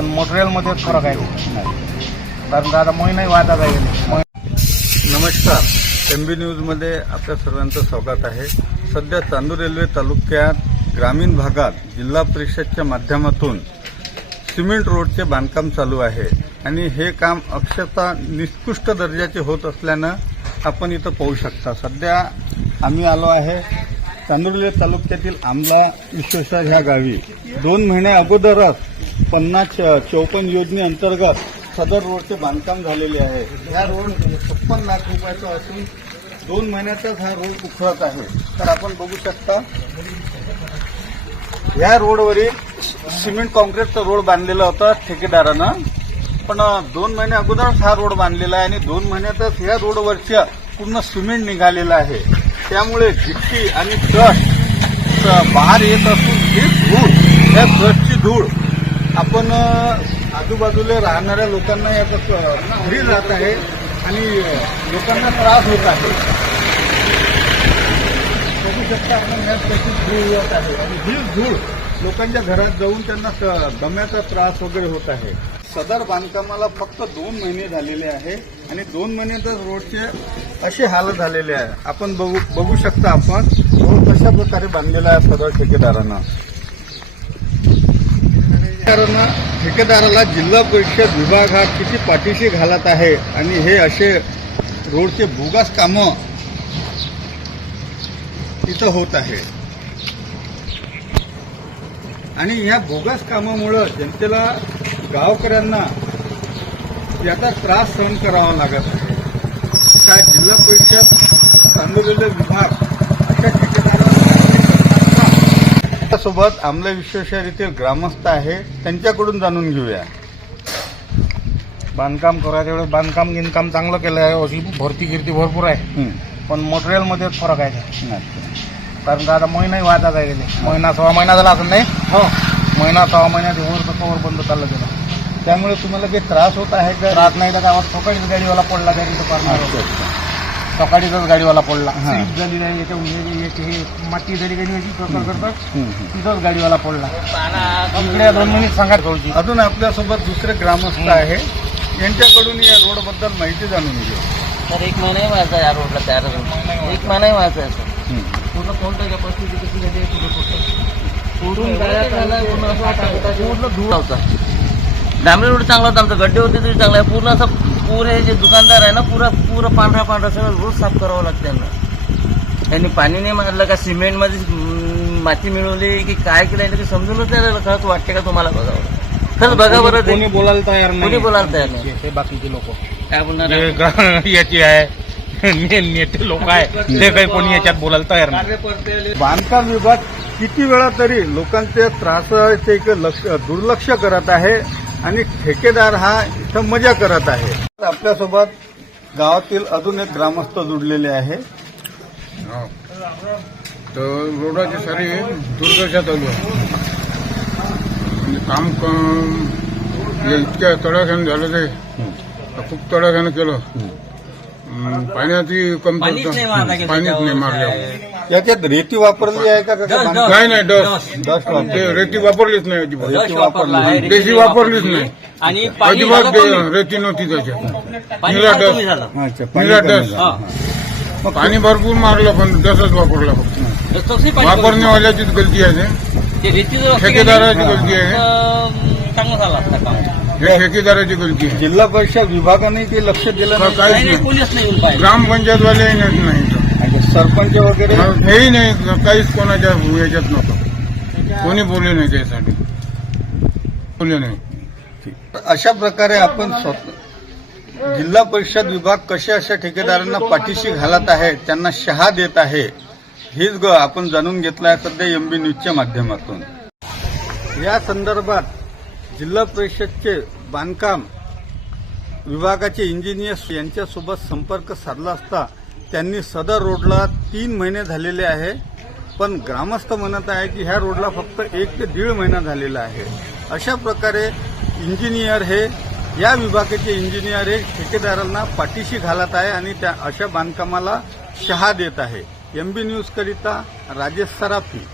पण मटेरियलमध्ये फरक आहे. कारण का आता महिनाही वादा आहे नमस्कार. एम बी न्यूजमध्ये आपल्या सर्वांचं स्वागत आहे. सध्या चांदूर रेल्वे तालुक्यात ग्रामीण भागात जिल्हा परिषदच्या माध्यमातून सिमेंट रोडचे बांधकाम चालू आहे आणि हे काम अक्षरशः निकृष्ट दर्जाचे होत असल्यानं आपण इथं पाहू शकता. सध्या आम्ही आलो आहे चांदुर्ले तालुक्यातील आमला विश्वेश्वर ह्या गावी. दोन महिने अगोदरच पन्नास चौपन्न योजनेअंतर्गत सदर रोडचे बांधकाम झालेले आहे. ह्या रोड छप्पन लाख रुपयाचा असून दोन महिन्यातच हा रोड उखळत आहे. तर आपण बघू शकता या रोडवरील सिमेंट कॉन्क्रीटचा रोड बांधलेला होता ठेकेदारानं. पण दोन महिने अगोदरच हा रोड बांधलेला आहे आणि दोन महिन्यातच या रोडवरच्या पूर्ण सिमेंट निघालेला आहे. त्यामुळे गिट्टी आणि ट्रस्ट बाहेर येत असून ही धूळ या ट्रस्टची धूळ आपण आजूबाजूला राहणाऱ्या लोकांना याचा घरी जात आहे आणि लोकांना त्रास होत आहे. बघू शकता आपण या कशी धूळ होत आहे. आणि ही धूळ लोकांच्या घरात जाऊन त्यांना स- दम्याचा त्रास वगैरे होत आहे. सदर बांधकामाला फक्त दोन महिने झालेले आहे आणि दोन महिन्यातच रोडचे असे हाल झालेले आहे. आपण बघू बघू शकता आपण रोड कशा प्रकारे बांधलेला आहे सदर ठेकेदारांना. ठेकेदारांना ठेकेदाराला जिल्हा परिषद विभाग हा किती पाठीशी घालत आहे आणि हे असे रोडचे बोगस कामं इथं होत आहे. आणि या बोगस कामामुळं जनतेला गावकऱ्यांना याचा त्रास सहन करावा लागत आहे. काय जिल्हा परिषद चांदोलेले विभाग अशा ठेकेदारांना सोबत आमला विश्वेश्वर येथील ग्रामस्थ आहे त्यांच्याकडून जाणून घेऊया. बांधकाम करायच्या वेळेस बांधकाम गिनकाम चांगलं केलं आहे अशी भरती गिरती भरपूर आहे. हं. पण मटेरियलमध्ये फरक आहे. अच्छा. कारण का आता महिनाही वाहता आहे गेले. महिना सहा महिना झाला असं नाही? हो. महिना सहा महिन्यात वर कवर बंद चाललं गेलं. त्यामुळे तुम्हाला काही त्रास होत आहे का रात नाही तर गावात सकाळीच गाडीवाला पडला त्या तिथं करणार अच्छा, अच्छा. सकाळीच गाडीवाला पडला. हा. स्लिप झाली नाही याच्या याची हे माती झाली काही याची कर करतात. तिथंच गाडीवाला पडला. इकडे दोन मिनिट सांगा थोडीची अजून आपल्यासोबत दुसरे ग्रामस्थ आहे यांच्याकडून या रोडबद्दल माहिती जाणून घेऊ. तर एक महिनाही व्हायचा या रोडला तयार एक महिनाही व्हायचा आहे सर. हं. पूर्ण कोणत्या परिस्थिती कशी झाली आहे पूर्ण पूर्ण धूळ होता. डांबरी रोड चांगला होता आमचा गड्डे होते तरी चांगला आहे. पूर्ण असं पुरे जे दुकानदार आहे ना पुरा पुरा पांढरा पांढरा सगळं रोज साफ करावं लागतं त्यांना. त्यांनी पाणी नाही मारलं का सिमेंटमध्ये माती मिळवली की काय केलं यांनी ते समजूनच नाही राहिलं. खरंच वाटते का तुम्हाला बघावं? खरंच बघा बरं कोणी बोलायला तयार नाही. कोणी बोलायला तयार नाही. हे बाकीचे लोक. काय बोलणार याची आहे. ने- नेते लोक आहे. ते काही कोणी याच्यात बोलायला तयार नाही. बांधकाम विभाग किती वेळा तरी लोकांच्या त्रासाचे एक लक्ष दुर्लक्ष करत आहे आणि ठेकेदार हा इथं मजा करत आहे. आपल्यासोबत गावातील अजून एक ग्रामस्थ जुडलेले आहे. तर रोडाची सारी दुर्दशा चालू आहे. म्हणजे काम हे इतक्या तडाख्यानं झालं ते. खूप तडाख्यानं केलं. पाण्याची पाणीच नाही मारलं कमतरता पाणीच नाही. मारलं. याच्यात रेती वापरली आहे का काय नाही डस डस्ट. ते रेती वापरलीच नाही रेती वापरली देशी वापरलीच नाही. आणि पाणी अजिबात कमी. रेती नव्हती त्याच्यात. पाणी निरा फार कमी डस झालं? अच्छा पाणी कमी भरपूर मारलं पण डसच वापरला फक्त. तर तसंही पाणी कमी. वापरण्यावाल्याचीच गलती आहे ते. रेतीचं की ठेकेदाराची नाही, गलती आहे. तर चांगलं झालं असतं काम. हे ठेकेदाराची गलती आहे. जिल्हा परिषद विभागाने ते लक्ष दिलं नाही. काहीच नाही नाही नाही. कोणीच नाही येऊन पाहिजे ग्रामपंचायतवाले येत नाही. इथं. आणि सरपंच वगैरे? हेही नाही. काहीच कोणाच्या याच्यात नव्हतं. कोणी बोलले नाही त्यासाठी बोलले नाही. अशा प्रकारे आपण स्वत- जिल्हा परिषद विभाग कसे अशा ठेकेदारांना पाठीशी घालत आहे त्यांना शहा देत आहे हेच ग आपण जाणून घेतलं आहे सध्या एमबी न्यूजच्या माध्यमातून. या संदर्भात जिल्हा परिषदचे बांधकाम विभागाचे इंजिनियर्स यांच्यासोबत संपर्क साधला असता त्यांनी सदर रोडला तीन महिने झालेले आहे पण ग्रामस्थ म्हणत आहे की ह्या रोडला फक्त एक ते दीड महिना झालेला आहे. अशा प्रकारे इंजिनियर हे. या विभागाचे इंजिनियर हे ठेकेदारांना पाठीशी घालत आहे आणि त्या अशा बांधकामाला शहा देत आहे एमबी न्यूजकरिता राजेश सराफी.